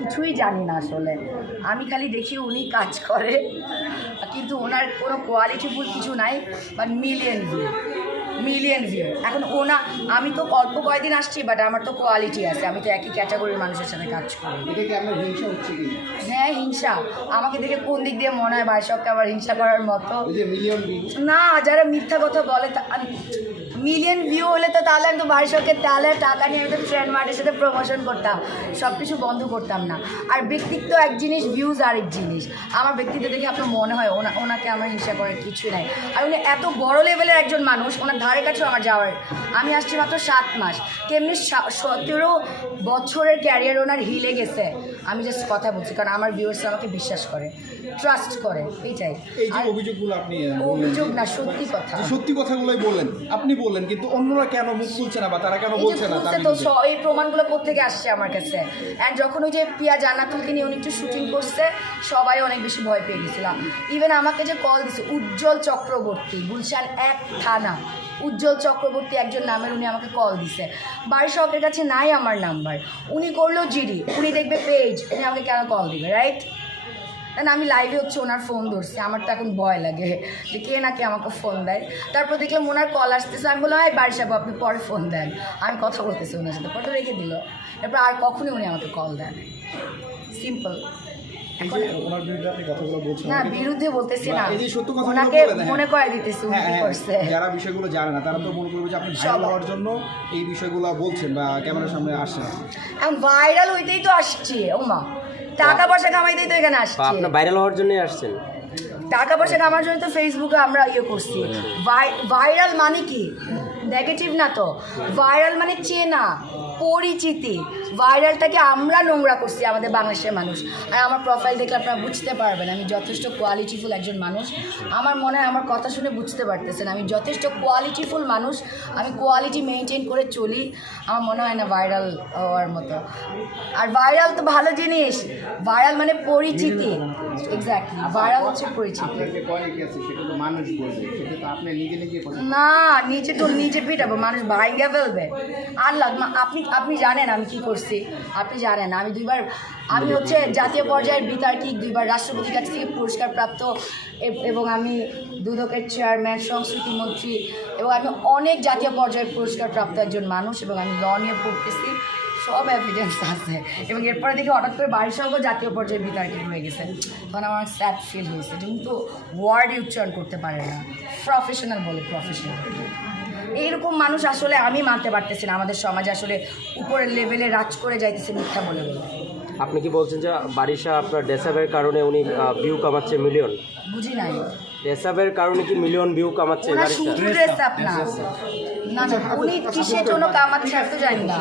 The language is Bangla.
কিছুই জানি না আসলে। আমি খালি দেখি উনি কাজ করে কিন্তু ওনার কোনো কোয়ালিটিফুল কিছু নাই but million view million view এখন ওনা আমি তো অল্প কয়দিন আসছি বাট আমার তো কোয়ালিটি আছে আমি তো একই ক্যাটাগরির মানুষের সাথে কাজ করি। হ্যাঁ হিংসা। আমাকে দেখে কোন দিক দিয়ে মনে হয় ভাইসবকে আবার হিংসা করার মতো? না যারা মিথ্যা কথা বলে মিলিয়ন ভিউ হলে তো তাহলে আমি তো ভাইসবকে তাহলে টাকা নিয়ে আমি তো ট্রেন্ড মার্টের সাথে প্রমোশন করতাম। সব কিছু বন্ধ করতাম না। আর ব্যক্তিত্ব এক জিনিস ভিউজ আরেক জিনিস। আমার ব্যক্তিত্ব দেখে আপনার মনে হয় ওনা ওনাকে আমার হিংসা করার কিছু নাই। আর উনি এত বড় লেভেলের একজন মানুষ ওনার ধারে কাছেও আমার যাওয়ার আমি আসছি মাত্র সাত মাস। তেমনি সতেরো বছরের ক্যারিয়ার ওনার হিলে গেছে। আমি জাস্ট কথা বলছি কারণ আমার ভিউয়ার্স আমাকে বিশ্বাস করে ট্রাস্ট করে এইটাই অভিযোগগুলো আপনি অভিযোগ না সত্যি কথা। সত্যি কথাগুলোই বললেন আপনি বললেন কিন্তু অন্যরা কেন মুখ খুলছে না বা তারা কেন বলছে না তো স- এই প্রমাণগুলো কোথেকে আসছে আমার কাছে? অ্যান্ড যখন ওই যে পিয়া জান্নাতুলকে নিয়ে উনি একটু শুটিং করছে সবাই অনেক বেশি ভয় পেয়ে গেছিলাম। ইভেন আমাকে যে কল দিছে উজ্জ্বল চক্রবর্তী গুলশান এক থানা উজ্জ্বল চক্রবর্তী একজন নামের উনি আমাকে কল দিছে। বাড়ির শখের কাছে নাই আমার নাম্বার উনি করল জিডি উনি দেখবে পেজ উনি আমাকে কেন কল দিবে রাইট না আমি লাইভে হচ্ছে ওনার ফোন ধরছি। আমার তো এখন ভয় লাগে যে কে না কে আমাকে ফোন দেয়। তারপর দেখলাম ওনার কল আসতেছে। আমি বললাম এই বাড়ি সাহেব আপনি পরে ফোন দেন। আমি কথা বলতেছি ওনার সাথে। ফটো রেখে দিল। এরপর আর কখনই উনি আমাকে কল দেন সিম্পল না বিরুদ্ধে বলতেছি না। ওনাকে হ্যাঁ। মনে করে দিতেছি উনি হ্যাঁ, হ্যাঁ, করছে। যারা বিষয়গুলো জানে না তারা তো মনে করবে যে আপনি ভাইরাল হওয়ার জন্য এই বিষয়গুলো বলছেন বা ক্যামেরার সামনে আসছেন। এখন ভাইরাল হইতেই তো আসছি ও মা টাকা পয়সা কামাইতেই তো এখানে আসছি। আপনি ভাইরাল হওয়ার জন্যই আসছেন। টাকা পয়সা কামার জন্য তো ফেসবুকে আমরা ইয়ে করছি। ভাইরাল মানে কি? নেগেটিভ না তো? ভাইরাল মানে চেনা পরিচিতি। ভাইরালটাকে আমরা নোংরা করছি আমাদের বাংলাদেশের মানুষ। আর আমার প্রোফাইল দেখলে আপনারা বুঝতে পারবেন আমি যথেষ্ট কোয়ালিটিফুল একজন মানুষ। আমার মনে হয় আমার কথা শুনে বুঝতে পারতেছেন আমি যথেষ্ট কোয়ালিটিফুল মানুষ। আমি কোয়ালিটি মেনটেন করে চলি আমার মনে হয় না ভাইরাল হওয়ার মতো। আর ভাইরাল তো ভালো জিনিস ভাইরাল মানে পরিচিতি। এক্স্যাক্টলি ভাইরাল হচ্ছে পরিচিতি। না সেটা তো নিজে তো পিটাবো মানুষ ভাইঙ্গা ফেলবে। আর আপনি আপনি জানেন আমি কি করছি। আপনি জানেন, আমি দুইবার, আমি হচ্ছে জাতীয় পর্যায়ের বিতার্কিক দুইবার রাষ্ট্রপতির কাছ থেকে পুরস্কার প্রাপ্ত এবং আমি দুদকের চেয়ারম্যান সংস্কৃতি মন্ত্রী এবং আমি অনেক জাতীয় পর্যায়ের পুরস্কার প্রাপ্ত একজন মানুষ এবং আমি ল নিয়ে পড়তেছি। সব এভিডেন্স আছে। এবং এরপরে দেখি হঠাৎ করে বাড়ির সঙ্গে জাতীয় পর্যায়ে বিতার্কিক হয়ে গেছে। তখন আমার স্যাড ফিল হয়েছে। কিন্তু ওয়ার্ডই উচ্চারণ করতে পারে না। প্রফেশনাল বলে প্রফেশনাল এইরকম মানুষ আসলে আমি মানতে পারতেছি না আমাদের সমাজে আসলে উপরের লেভেলে রাজ করে যাইতেছে মিথ্যা বলে বলে আপনি কি বলছেন যে বারিশা আপনার ডেসাবের কারণে উনি ভিউ কামাচ্ছে মিলিয়ন বুঝি নাই ডেসাবের কারণে কি মিলিয়ন ভিউ কামাচ্ছে শুধু না উনি কিসের জন্য কামাচ্ছে তো জানি না